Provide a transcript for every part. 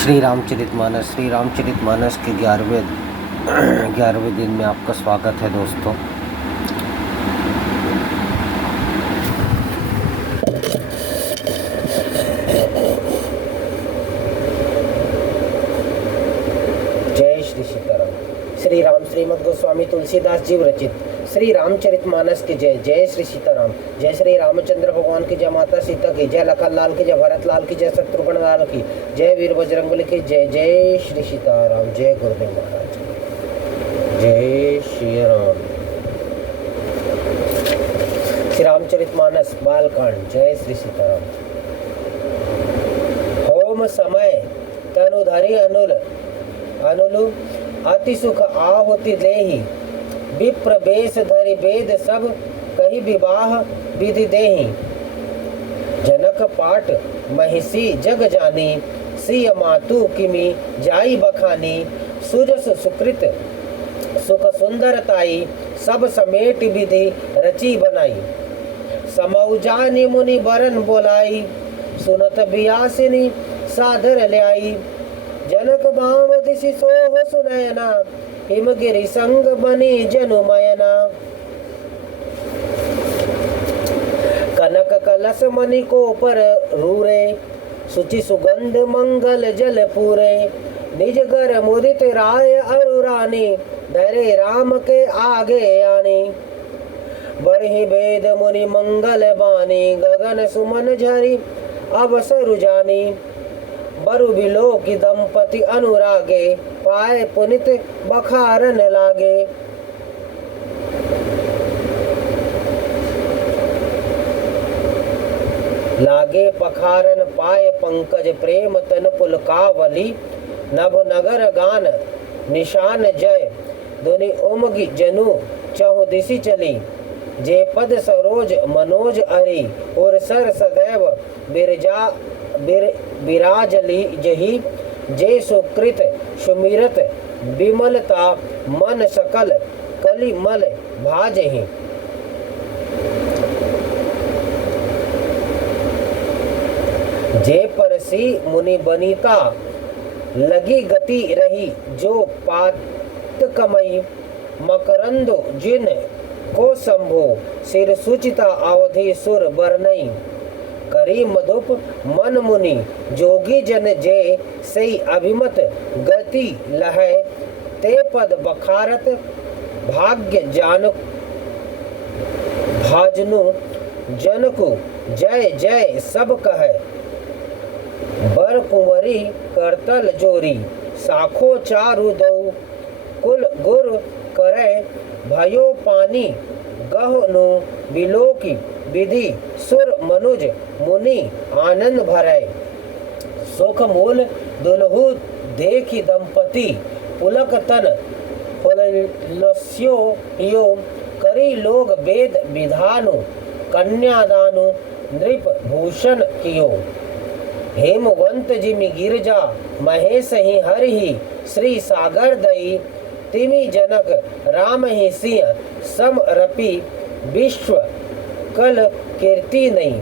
श्री रामचरितमानस के 11वें दिन में आपका स्वागत है दोस्तों। जय श्री सीताराम। श्री राम श्रीमद् गोस्वामी तुलसीदास जी रचित श्री रामचरितमानस की जय। जय श्री सीताराम। जय श्री रामचंद्र भगवान की जय, माता सीता की जय, लखन लाल की जय, भरत लाल की जय, शत्रुघ्न लाल की जय, वीर बजरंगबली की जय। जय श्री सीताराम। जय गुरुदेव महाराज। जय श्री राम। श्री रामचरितमानस बालकांड। जय श्री सीताराम। होम समय तनुधरि अनुलु अति सुख आहुति देहि, विप्र बेश धरि वेद सब कही विवाह विधि देहि। जनक पाट महिषी जग जानी, सिय मातु किमि जाई बखानी। सुजस सुकृत सुख सुंदरताई, सब समेट विधि रची बनाई। समौ जानी मुनि बरन बोलाई, सुनत बियासिनी सादर ल्याई। जनक भाव दिशि सोह सुनयना, हिमगिरि संग बनी जनुमयना। कनक कलश मणि को पर रूरे, सुचि सुगंध मंगल जल पूरे। निज घर मुदित राय अरु रानी, डरे राम के आगे आनी। बढ़ी वेद मुनि मंगल बानी, गगन सुमन झरी अवसरु जानी। बरु बिलो की दंपति अनुरागे, पाए पुनित बखारन लागे। लागे पखारन पाए पंकज, प्रेम तन पुलकावली। नभ नगर गान निशान जय, दुनि उमगी जनु चहु दिशि चली। जे पद सरोज मनोज हरि, और सर सदैव बिराजली जही। जे सुकृत सुमिरत विमलता, मन सकल कलिमल भाजहि। जे परसी मुनि बनीता, लगी गति रही जो पातकमयी। मकरंद जिन को संभो, सिर सुचिता अवधि सुर बरनई। करी मधुप मन मुनि जोगी जन, जे सई अभिमत गति लहै। ते पद बखारत भाग्य भाजनु, जनकु जय जय सब कहे। बर कुंवरी करतल जोरी, साखो चारु दऊ। कुल गुर करे भयो पानी, गहनु बिलोकी विधि। सुर मनुज मुनि आनंद भरै, सुख मूल दुलहु देखी दंपति। पुलक तन पुलस्यो यो, करी लोग वेद विधानु। कन्यादानु नृप भूषण कियो। हेमवंत जिमि गिरजा, महेश ही हरि। श्री सागर दई, तिमि जनक राम ही सिंह। सम रपि विश्व कल कीर्ति नहीं।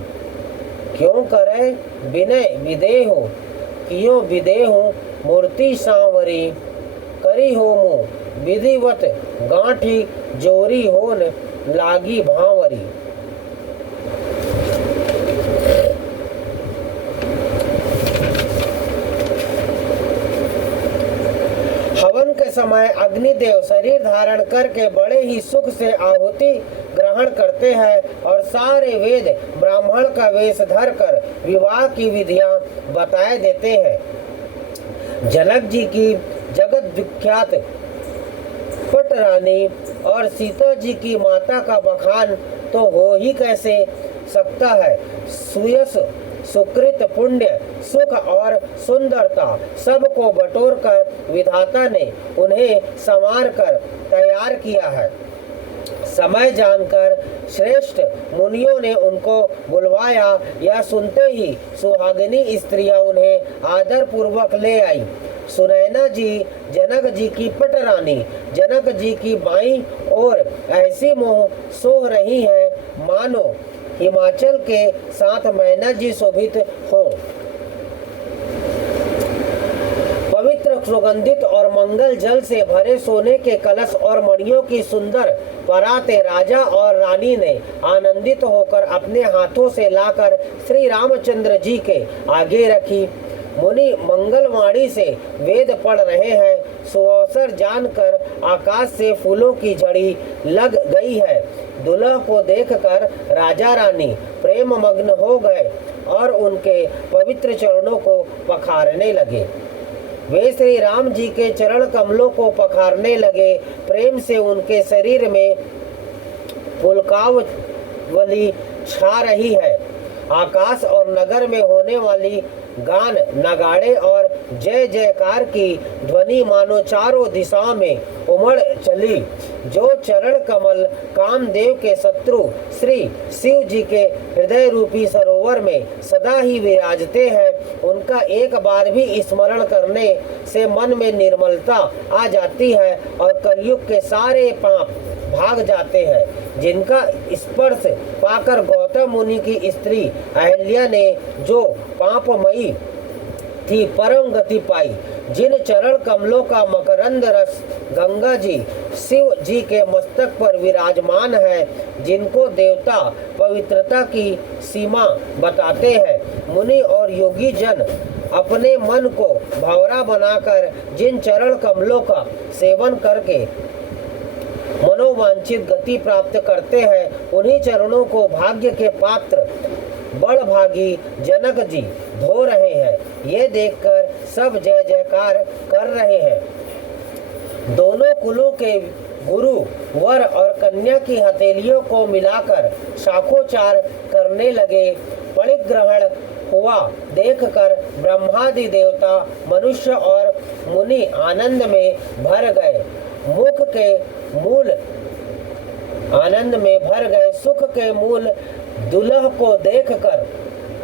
क्यों करे विनय विदेहु, कियो विदेहु मूर्ति सांवरी। करी होमु विधिवत गांठी, जोरी होन लागी भांवरी। हवन के समय अग्निदेव शरीर धारण करके बड़े ही सुख से आहुति ग्रहण करते हैं, और सारे वेद ब्राह्मण का वेश धर कर विवाह की विधियां बताए देते हैं। जनक जी की जगत विख्यात पटरानी और सीता जी की माता का बखान तो हो ही कैसे सकता है। सुयस सुकृत पुण्य सुख और सुंदरता सबको बटोर कर विधाता ने उन्हें संवार कर तैयार किया है। समय जानकर श्रेष्ठ मुनियों ने उनको बुलवाया। यह सुनते ही सुहागिनी स्त्रियां उन्हें आदर पूर्वक ले आई। सुनैना जी जनक जी की पटरानी, जनक जी की बाईं ओर ऐसी मोह सोह रही है मानो हिमाचल के साथ मैना जी शोभित हो। सुगंधित और मंगल जल से भरे सोने के कलश और मणियों की सुंदर पराते राजा और रानी ने आनंदित होकर अपने हाथों से लाकर श्री रामचंद्र जी के आगे रखी। मुनि मंगलवाणी से वेद पढ़ रहे हैं। सुअवसर जानकर आकाश से फूलों की झड़ी लग गई है। दुल्हा को देखकर राजा रानी प्रेम मग्न हो गए और उनके पवित्र चरणों को पखारने लगे। वे श्री राम जी के चरण कमलों को पखारने लगे। प्रेम से उनके शरीर में पुलकावली छा रही है। आकाश और नगर में होने वाली गान, नगाड़े और जय जयकार की ध्वनि मानो चारों दिशाओं में उमड़ चली। जो चरण कमल कामदेव के शत्रु श्री शिव जी के हृदय रूपी सरोवर में सदा ही विराजते हैं, उनका एक बार भी स्मरण करने से मन में निर्मलता आ जाती है और कलयुग के सारे पाप भाग जाते हैं। जिनका स्पर्श पाकर गौतम मुनि की स्त्री अहल्या ने जो पापमयी थी परम गति पाई। जिन चरण कमलों का मकरंद रस गंगा जी शिव जी के मस्तक पर विराजमान है, जिनको देवता पवित्रता की सीमा बताते हैं, मुनि और योगी जन अपने मन को भंवरा बनाकर जिन चरण कमलों का सेवन करके मनोवांछित गति प्राप्त करते हैं, उन्हीं चरणों को भाग्य के पात्र बड़भागी जनक जी धो रहे हैं। ये देखकर सब जय जयकार कर रहे हैं। दोनों कुलों के गुरु वर और कन्या की हथेलियों को मिलाकर शाखोचार करने लगे। परिग्रहण हुआ देखकर ब्रह्मादि देवता, मनुष्य और मुनि आनंद में भर गए। सुख के मूल दुल्हा को देखकर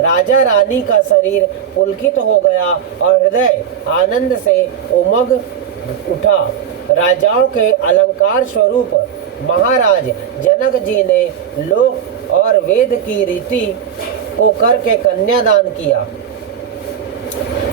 राजा रानी का शरीर पुलकित हो गया और हृदय आनंद से उमग उठा। राजाओं के अलंकार स्वरूप महाराज जनक जी ने लोक और वेद की रीति को करके कन्यादान किया।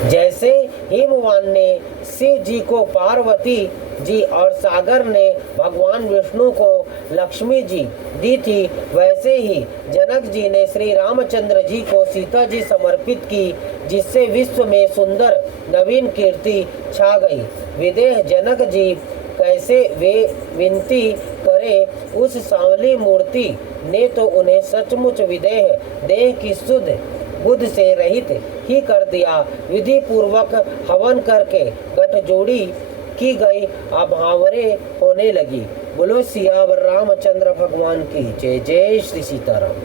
जैसे हिमवान ने शिव जी को पार्वती जी और सागर ने भगवान विष्णु को लक्ष्मी जी दी थी, वैसे ही जनक जी ने श्री रामचंद्र जी को सीता जी समर्पित की, जिससे विश्व में सुंदर नवीन कीर्ति छा गई। विदेह जनक जी कैसे वे विनती करे, उस सांवली मूर्ति ने तो उन्हें सचमुच विदेह देह की शुद्ध बुद्ध से रहित ही कर दिया। विधि पूर्वक हवन करके गठजोड़ी की गई, अभावरे होने लगी। बोलो सियावर रामचंद्र भगवान की जय। जय श्री सीताराम।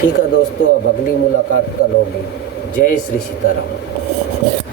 ठीक है दोस्तों, अब अगली मुलाकात कल होगी। जय श्री सीताराम।